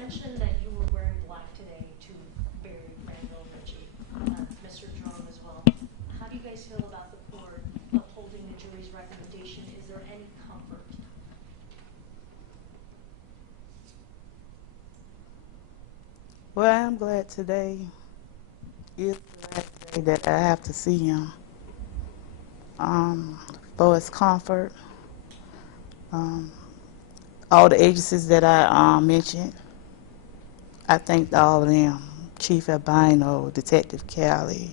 mentioned that you were wearing black today to bury Randall Ritchie, Mr. Jerome as well. How do you guys feel about the court upholding the jury's recommendation? Is there any comfort? Well, I'm glad today is the last day that I have to see him. For his comfort, um, all the agencies that I mentioned, I thanked all of them. Chief Albino, Detective Callie,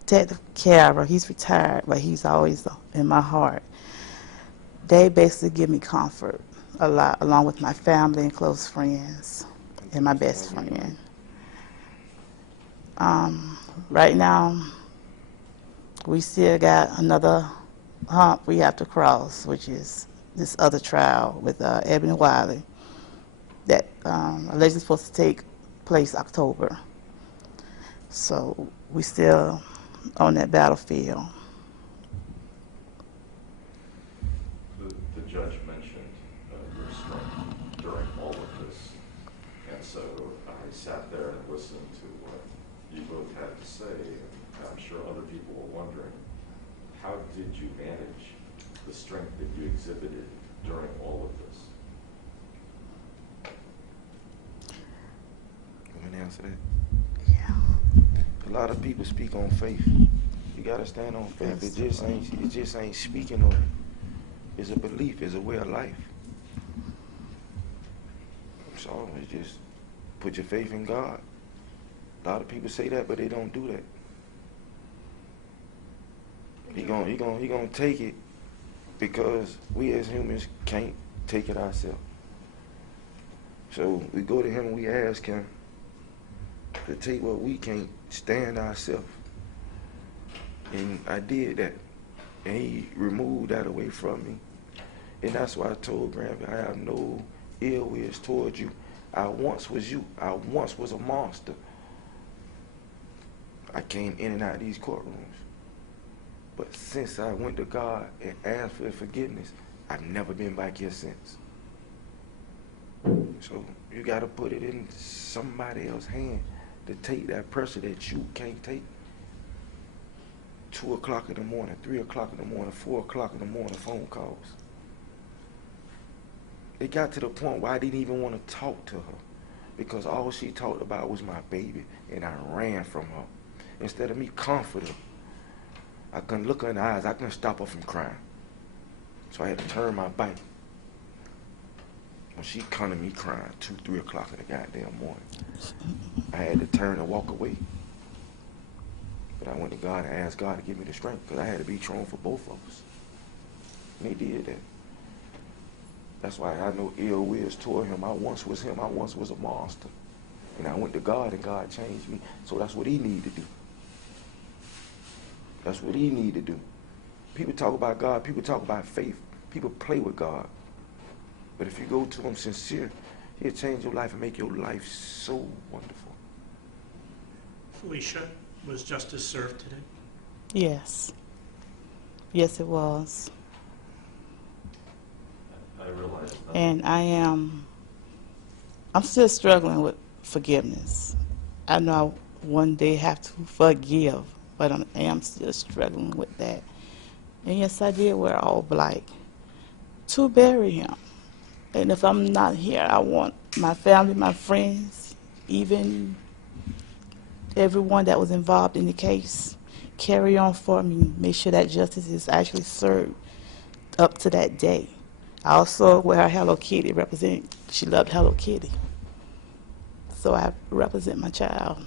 Detective Cara, he's retired, but he's always in my heart. They basically give me comfort a lot, along with my family and close friends and my best friend. Right now, we still got another hump we have to cross, which is this other trial with Ebony Wiley that allegedly supposed to take place October. So we still on that battlefield. The judge mentioned your strength during all of this, and so I sat there and listened to what you both had to say, and I'm sure other people were wondering, how did you manage the strength that you exhibited during all of this? Want me to answer that? Yeah. A lot of people speak on faith. You gotta stand on faith. It just ain't speaking on it. It's a belief. It's a way of life. So it's just put your faith in God. A lot of people say that, but they don't do that. He gonna take it because we as humans can't take it ourselves. So we go to him and we ask him to take what we can't stand ourselves. And I did that. And he removed that away from me. And that's why I told Granby, I have no ill will towards you. I once was you. I once was a monster. I came in and out of these courtrooms. But since I went to God and asked for forgiveness, I've never been back here since. So you got to put it in somebody else's hand to take that pressure that you can't take. 2 o'clock in the morning, 3 o'clock in the morning, 4 o'clock in the morning phone calls. It got to the point where I didn't even want to talk to her because all she talked about was my baby, and I ran from her. Instead of me comforting her, I couldn't look her in the eyes. I couldn't stop her from crying. So I had to turn my back. When she come to me crying 2, 3 o'clock in the goddamn morning, I had to turn and walk away. But I went to God and asked God to give me the strength because I had to be strong for both of us. And he did that. That's why I had no ill wills toward him. I once was him. I once was a monster. And I went to God and God changed me. So that's what he needed to do. That's what he needed to do. People talk about God. People talk about faith. People play with God. But if you go to him sincere, he'll change your life and make your life so wonderful. Felecia, was justice served today? Yes. Yes, it was. I realize that. And I'm still struggling with forgiveness. I know I one day have to forgive, but I am still struggling with that. And yes, I did wear all black to bury him. And if I'm not here, I want my family, my friends, even everyone that was involved in the case, carry on for me, make sure that justice is actually served up to that day. I also wear her Hello Kitty, represent, she loved Hello Kitty. So I represent my child.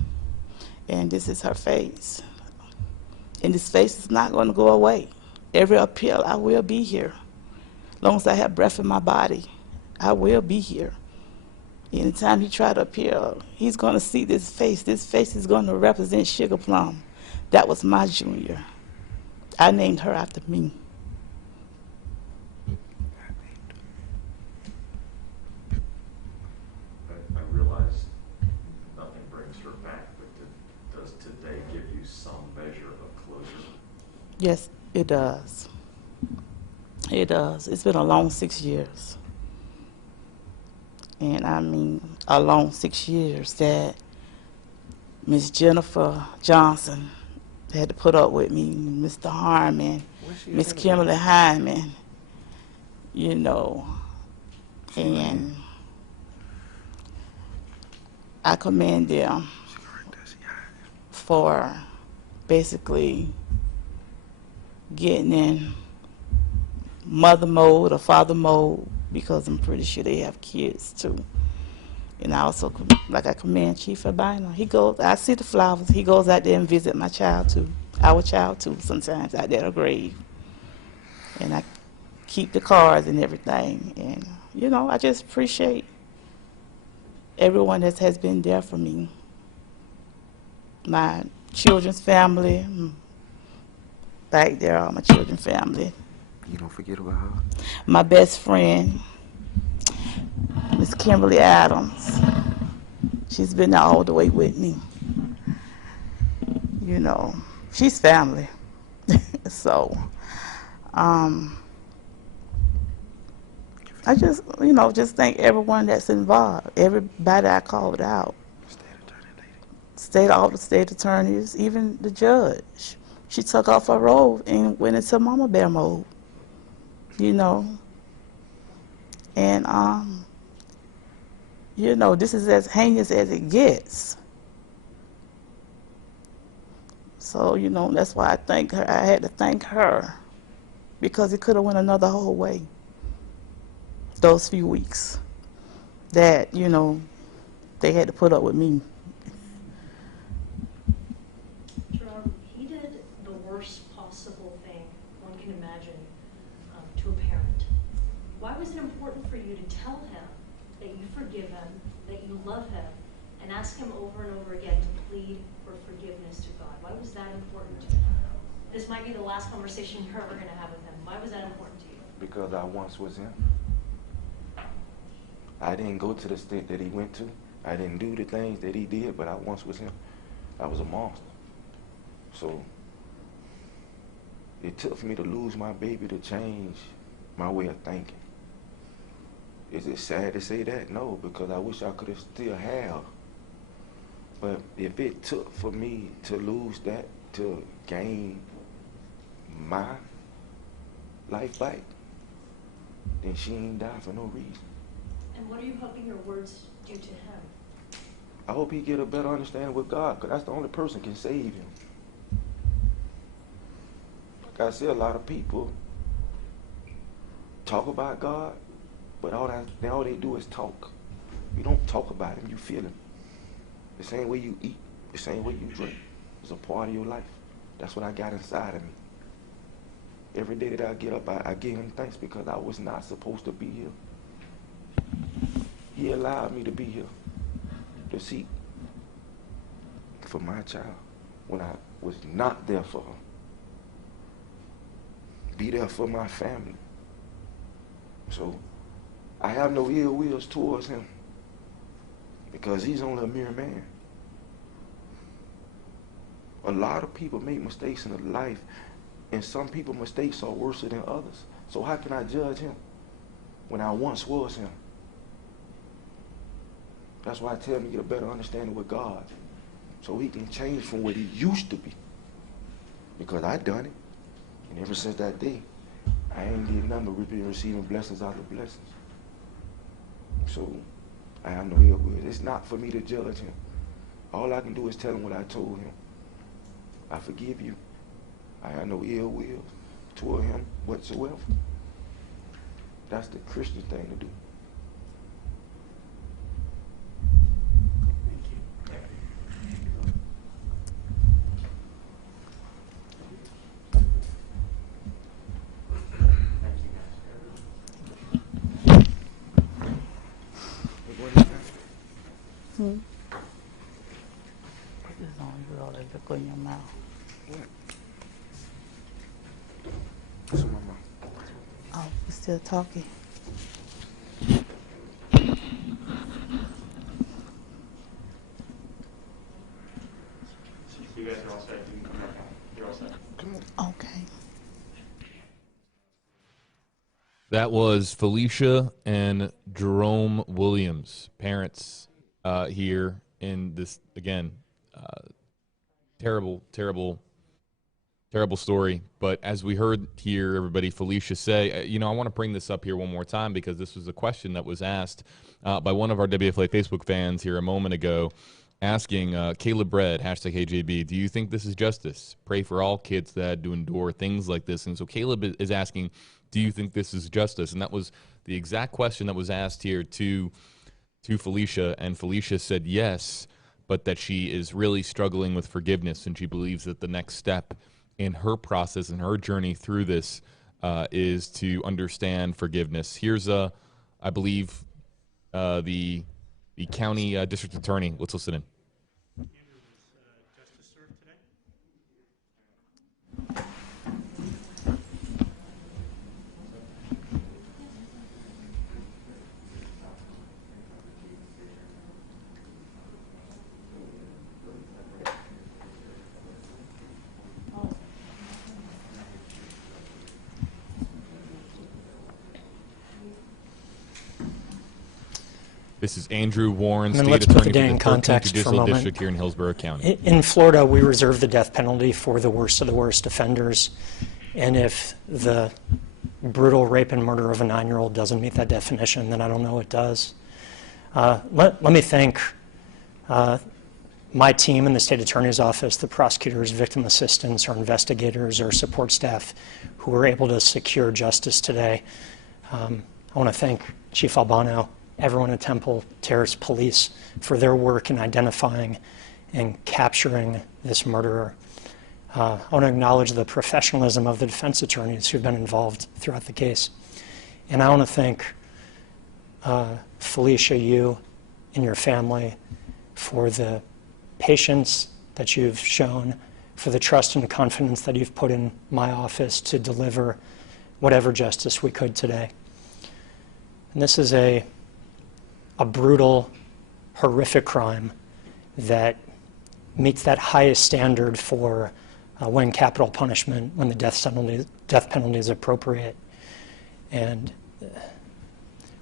And this is her face. And this face is not going to go away. Every appeal, I will be here. As long as I have breath in my body, I will be here. Anytime he try to appeal, he's going to see this face. This face is going to represent Sugar Plum. That was my junior. I named her after me. I realize nothing brings her back, but does today give you some measure of closure? Yes, it does. It does. It's been a long 6 years. and I mean a long 6 years that Miss Jennifer Johnson had to put up with me, Mr. Harmon, Where's she Miss at in Kimberly the Hyman, you know, She right and I commend them She right there. She hiding. for basically getting in mother mode or father mode, because I'm pretty sure they have kids too. And I also, like I commend Chief Albino. He goes, I see the flowers. He goes out there and visit my child too, our child too, sometimes out there at her grave. And I keep the cards and everything. And, you know, I just appreciate everyone that has been there for me. My children's family, back there, all my children's family. You don't forget about her. My best friend, Miss Kimberly Adams. She's been there all the way with me. You know, she's family. So, I just, you know, just thank everyone that's involved, everybody I called out, State attorney lady. all the state attorneys, even the judge. She took off her robe and went into mama bear mode, you know. And, you know, this is as heinous as it gets. So, you know, that's why I thank her. I had to thank her, because it could have went another whole way. Those few weeks that, you know, they had to put up with me. Gerard, he did the worst possible thing one can imagine to a parent. Why was it important for you to tell him that you forgive him, that you love him, and ask him over and over again to plead for forgiveness to God? Why was that important to you? This might be the last conversation you're ever going to have with him. Why was that important to you? Because I once was him. I didn't go to the state that he went to. I didn't do the things that he did, but I once was him. I was a monster. So it took for me to lose my baby to change my way of thinking. Is it sad to say that? No, because I wish I could have still have. But if it took for me to lose that to gain my life back, then she ain't died for no reason. And what are you hoping your words do to him? I hope he get a better understanding with God, because that's the only person can save him. Like I see a lot of people talk about God, but all they do is talk. You don't talk about him, you feel him. The same way you eat, the same way you drink. It's a part of your life. That's what I got inside of me. Every day that I get up, I give him thanks, because I was not supposed to be here. He allowed me to be here to seek for my child when I was not there for her. Be there for my family. So I have no ill wills towards him, because he's only a mere man. A lot of people make mistakes in life, and some people's mistakes are worse than others. So how can I judge him when I once was him? That's why I tell him to get a better understanding with God, so he can change from what he used to be. Because I done it, and ever since that day, I ain't did nothing but been receiving blessings out of blessings. So I have no ill will. It's not for me to judge him. All I can do is tell him what I told him. I forgive you. I have no ill will toward him whatsoever. That's the Christian thing to do. Just don't roll that liquor in your mouth. What's in my mouth? Oh, we still talking? You guys are all set. You can come back. You're all set. Come on. Okay. That was Felecia and Jerome Williams, parents here in this, again, terrible, terrible, terrible story. But as we heard here, everybody, Felecia say, I want to bring this up here one more time because this was a question that was asked by one of our WFLA Facebook fans here a moment ago, asking Caleb Red, hashtag KJB, do you think this is justice? Pray for all kids that had to endure things like this. And so Caleb is asking, do you think this is justice? And that was the exact question that was asked here to Felecia, and Felecia said yes, but that she is really struggling with forgiveness, and she believes that the next step in her process and her journey through this is to understand forgiveness. Here's, I believe, the county district attorney. Let's listen in. Andrew, was justice served today? This is Andrew Warren, And then State let's put the Attorney day for in the 13th context for a Judicial moment. District here in Hillsborough County. In Florida, we reserve the death penalty for the worst of the worst offenders. And if the brutal rape and murder of a 9-year-old doesn't meet that definition, then I don't know what does. Let me thank my team in the state attorney's office, the prosecutors, victim assistants, our investigators, our support staff who were able to secure justice today. I want to thank Chief Albano, everyone at Temple Terrace Police for their work in identifying and capturing this murderer. I want to acknowledge the professionalism of the defense attorneys who've been involved throughout the case. And I want to thank Felecia, you and your family for the patience that you've shown, for the trust and confidence that you've put in my office to deliver whatever justice we could today. And this is a brutal, horrific crime that meets that highest standard for when capital punishment, when the death penalty is appropriate. And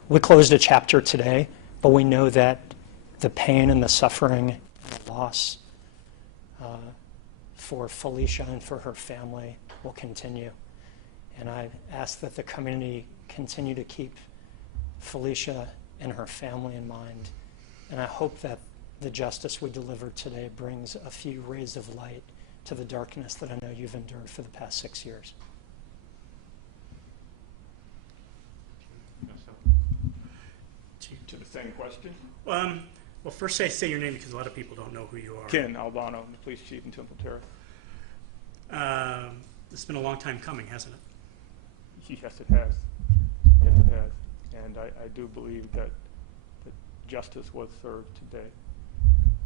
we closed a chapter today, but we know that the pain and the suffering and the loss for Felecia and for her family will continue. And I ask that the community continue to keep Felecia and her family in mind. And I hope that the justice we delivered today brings a few rays of light to the darkness that I know you've endured for the past 6 years. To the same question. Well, first say your name because a lot of people don't know who you are. Ken Albano, the police chief in Temple Terrace. It's been a long time coming, hasn't it? Yes, it has. Yes, it has. And I do believe that justice was served today.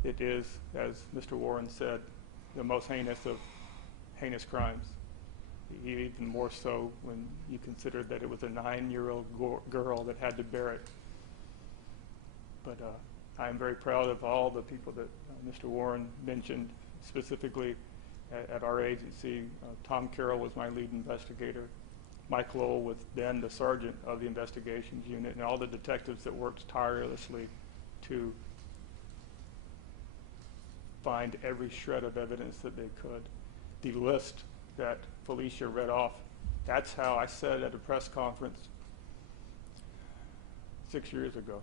It is, as Mr. Warren said, the most heinous of heinous crimes. Even more so when you consider that it was a 9-year-old girl that had to bear it. But I am very proud of all the people that Mr. Warren mentioned, specifically at our agency. Tom Carroll was my lead investigator. Mike Lowell was then the sergeant of the investigations unit, and all the detectives that worked tirelessly to find every shred of evidence that they could. The list that Felecia read off, that's how I said at a press conference 6 years ago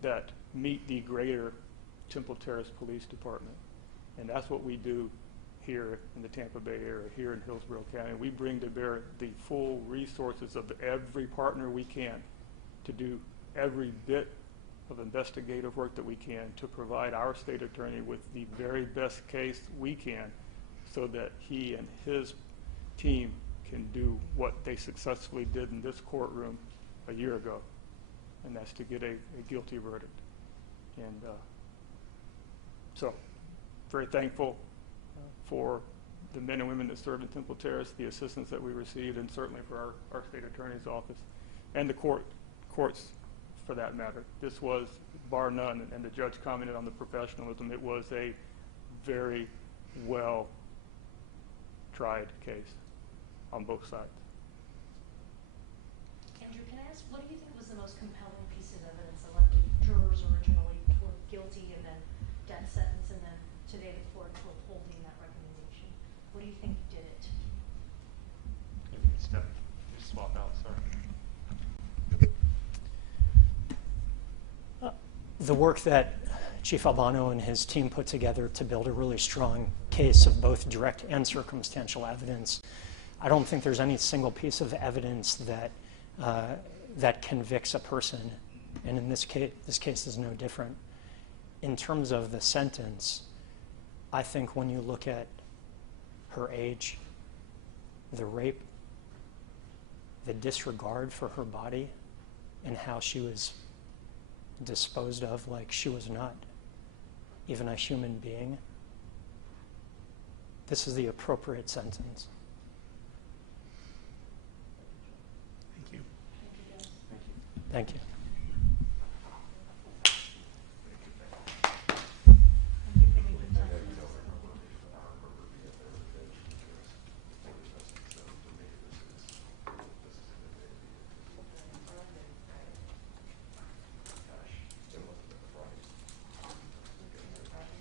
that meet the greater Temple Terrace Police Department. And that's what we do here in the Tampa Bay area, here in Hillsborough County. We bring to bear the full resources of every partner we can to do every bit of investigative work that we can to provide our state attorney with the very best case we can so that he and his team can do what they successfully did in this courtroom a year ago, and that's to get a guilty verdict. And so, very thankful for the men and women that served in Temple Terrace, the assistance that we received, and certainly for our state attorney's office and the courts for that matter. This was, bar none, and the judge commented on the professionalism, it was a very well tried case on both sides. what do you think was the most compelling piece of evidence that left the jurors originally were guilty and then death sentence, and then today the court holding that recommendation? What do you think did it? Maybe just swap out, sorry. The work that Chief Albano and his team put together to build a really strong case of both direct and circumstantial evidence, I don't think there's any single piece of evidence that that convicts a person, and in this case is no different. In terms of the sentence, I think when you look at her age, the rape, the disregard for her body, and how she was disposed of like she was not even a human being, this is the appropriate sentence. Thank you. Thank you.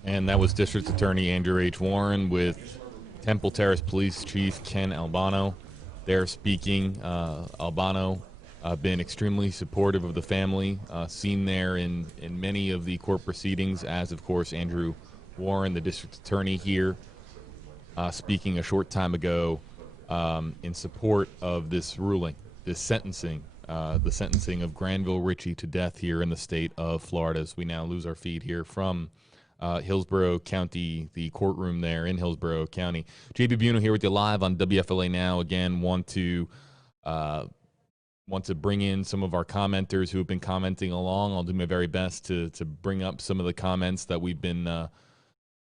And that was District Attorney Andrew H. Warren with Temple Terrace Police Chief Ken Albano. They're speaking. Albano been extremely supportive of the family, seen there in many of the court proceedings, as of course Andrew Warren, the District Attorney here, speaking a short time ago in support of this ruling, this sentencing, the sentencing of Granville Ritchie to death here in the state of Florida, as we now lose our feed here from Hillsborough County, the courtroom there in Hillsborough County. JB Buno here with you live on WFLA Now. Again, want to bring in some of our commenters who have been commenting along. I'll do my very best to bring up some of the comments that we've been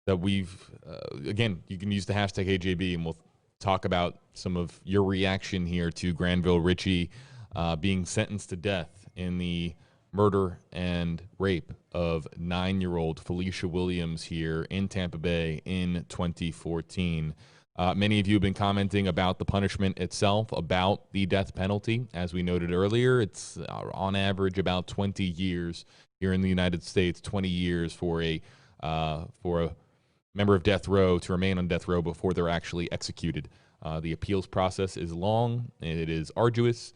again, you can use the hashtag HeyJB, and we'll talk about some of your reaction here to Granville Ritchie being sentenced to death in the murder and rape of 9-year-old Felecia Williams here in Tampa Bay in 2014. Many of you have been commenting about the punishment itself, about the death penalty. As we noted earlier, it's on average about 20 years here in the United States, 20 years for a member of death row to remain on death row before they're actually executed. The appeals process is long, and it is arduous,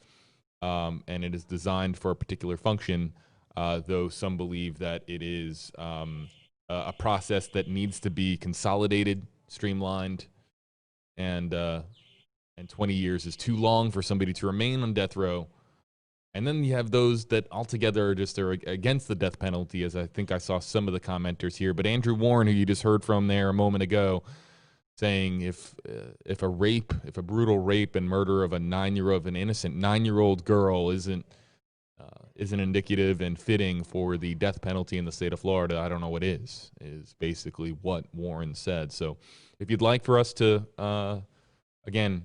and it is designed for a particular function, though some believe that it is a process that needs to be consolidated, streamlined, and 20 years is too long for somebody to remain on death row. And then you have those that altogether are against the death penalty, as I think I saw some of the commenters here. But Andrew Warren, who you just heard from there a moment ago, saying if a brutal rape and murder of an innocent 9-year-old girl isn't indicative and fitting for the death penalty in the state of Florida, I don't know what is basically what Warren said. So if you'd like for us to, again,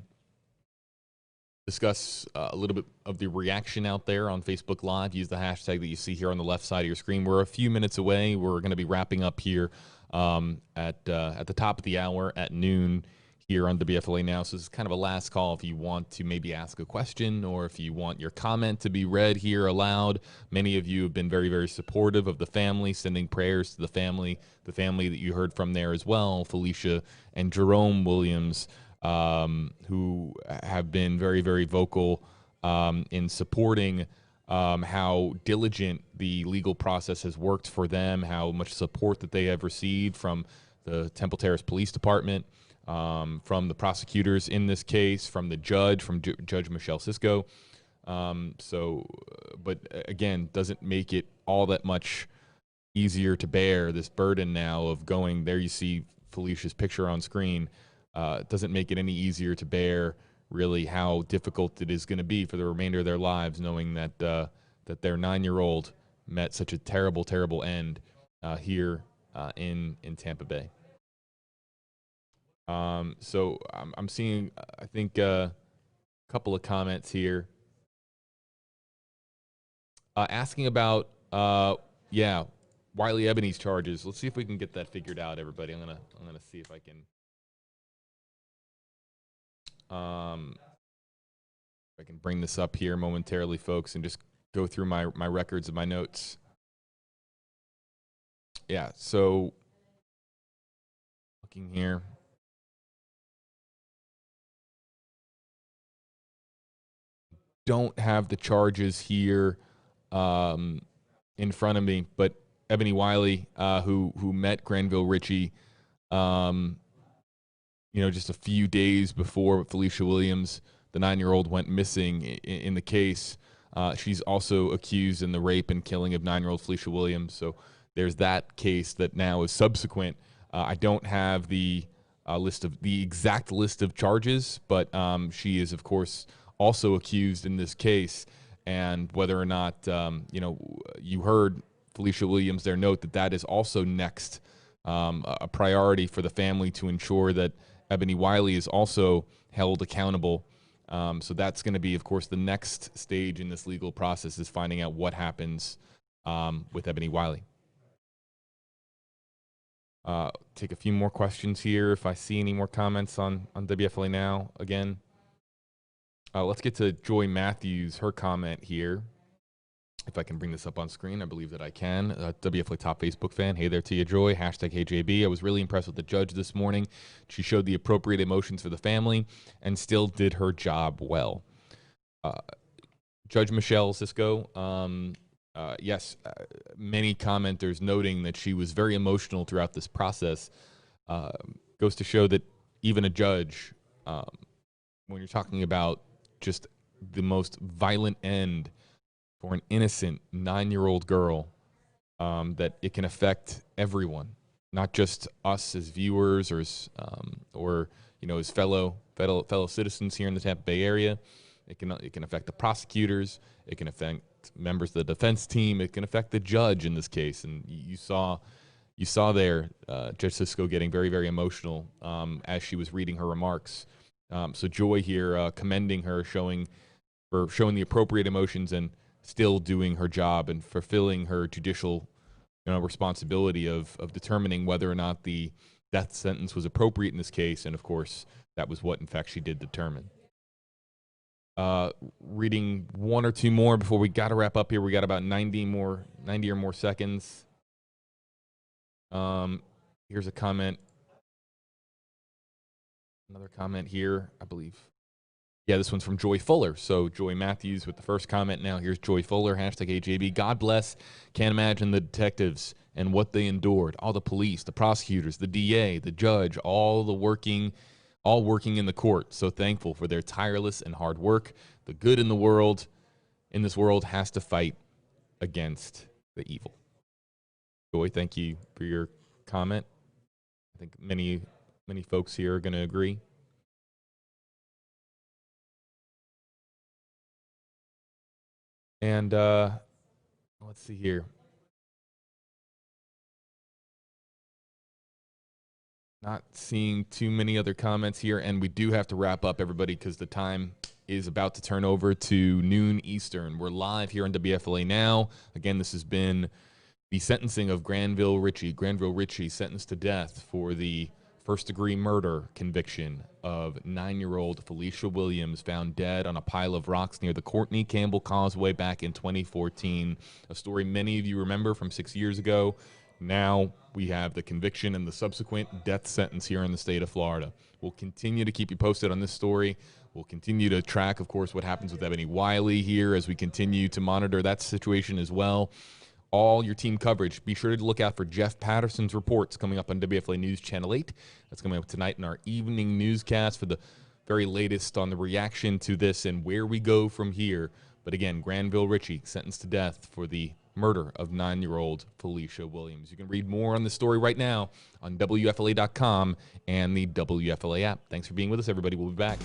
discuss a little bit of the reaction out there on Facebook Live, use the hashtag that you see here on the left side of your screen. We're a few minutes away. We're going to be wrapping up here at the top of the hour at noon here on WFLA Now. So this is kind of a last call if you want to maybe ask a question or if you want your comment to be read here aloud. Many of you have been very, very supportive of the family, sending prayers to the family that you heard from there as well, Felecia and Jerome Williams, who have been very, very vocal in supporting how diligent the legal process has worked for them, how much support that they have received from the Temple Terrace Police Department, from the prosecutors in this case, from the judge, from Judge Michelle Cisco. But again, doesn't make it all that much easier to bear this burden now of going there. You see Felicia's picture on screen. It doesn't make it any easier to bear really how difficult it is going to be for the remainder of their lives, knowing that that their 9-year-old met such a terrible, terrible end here in Tampa Bay. So I'm seeing, I think, a couple of comments here asking about, Wiley Ebony's charges. Let's see if we can get that figured out, everybody. I'm gonna see if I can. I can bring this up here momentarily, folks, and just go through my records and my notes. Yeah, so looking here. Don't have the charges here in front of me, but Ebony Wiley, who met Granville Ritchie, just a few days before Felecia Williams, the 9-year-old, went missing in the case. She's also accused in the rape and killing of 9-year-old Felecia Williams. So there's that case that now is subsequent. I don't have the exact list of charges, but she is, of course, also accused in this case. And whether or not, you heard Felecia Williams there note that is also next, a priority for the family to ensure that Ebony Wiley is also held accountable. So that's going to be, of course, the next stage in this legal process, is finding out what happens with Ebony Wiley. Take a few more questions here if I see any more comments on WFLA Now again. Let's get to Joy Matthews, her comment here. If I can bring this up on screen, I believe that I can. WFLA Top Facebook fan. Hey there to you, Joy. Hashtag HJB. I was really impressed with the judge this morning. She showed the appropriate emotions for the family and still did her job well. Judge Michelle Cisco, yes, many commenters noting that she was very emotional throughout this process. Goes to show that even a judge, when you're talking about just the most violent end for an innocent 9-year-old girl, that it can affect everyone, not just us as viewers or as fellow citizens here in the Tampa Bay area. It can affect the prosecutors. It can affect members of the defense team. It can affect the judge in this case. And you saw there Judge Cisco getting very, very emotional as she was reading her remarks. So Joy here commending her, showing the appropriate emotions and still doing her job and fulfilling her judicial responsibility of determining whether or not the death sentence was appropriate in this case. And of course, that was what in fact she did determine. Reading one or two more before we got to wrap up here. We got about 90 or more seconds. Here's a comment. Another comment here, I believe. Yeah, this one's from Joy Fuller. So Joy Matthews with the first comment. Now here's Joy Fuller, hashtag AJB. God bless. Can't imagine the detectives and what they endured. All the police, the prosecutors, the DA, the judge, all working in the court. So thankful for their tireless and hard work. The good in this world has to fight against the evil. Joy, thank you for your comment. I think many folks here are going to agree. And let's see here. Not seeing too many other comments here, and we do have to wrap up, everybody, because the time is about to turn over to noon Eastern. We're live here on WFLA Now. Again, this has been the sentencing of Granville Ritchie. Granville Ritchie sentenced to death for the first-degree murder conviction of 9-year-old Felecia Williams, found dead on a pile of rocks near the Courtney Campbell Causeway back in 2014. A story many of you remember from 6 years ago. Now we have the conviction and the subsequent death sentence here in the state of Florida. We'll continue to keep you posted on this story. We'll continue to track, of course, what happens with Ebony Wiley here as we continue to monitor that situation as well. All your team coverage. Be sure to look out for Jeff Patterson's reports coming up on WFLA News Channel 8. That's coming up tonight in our evening newscast for the very latest on the reaction to this and where we go from here. But again, Granville Ritchie sentenced to death for the murder of 9-year-old Felecia Williams. You can read more on the story right now on WFLA.com and the WFLA app. Thanks for being with us, everybody. We'll be back.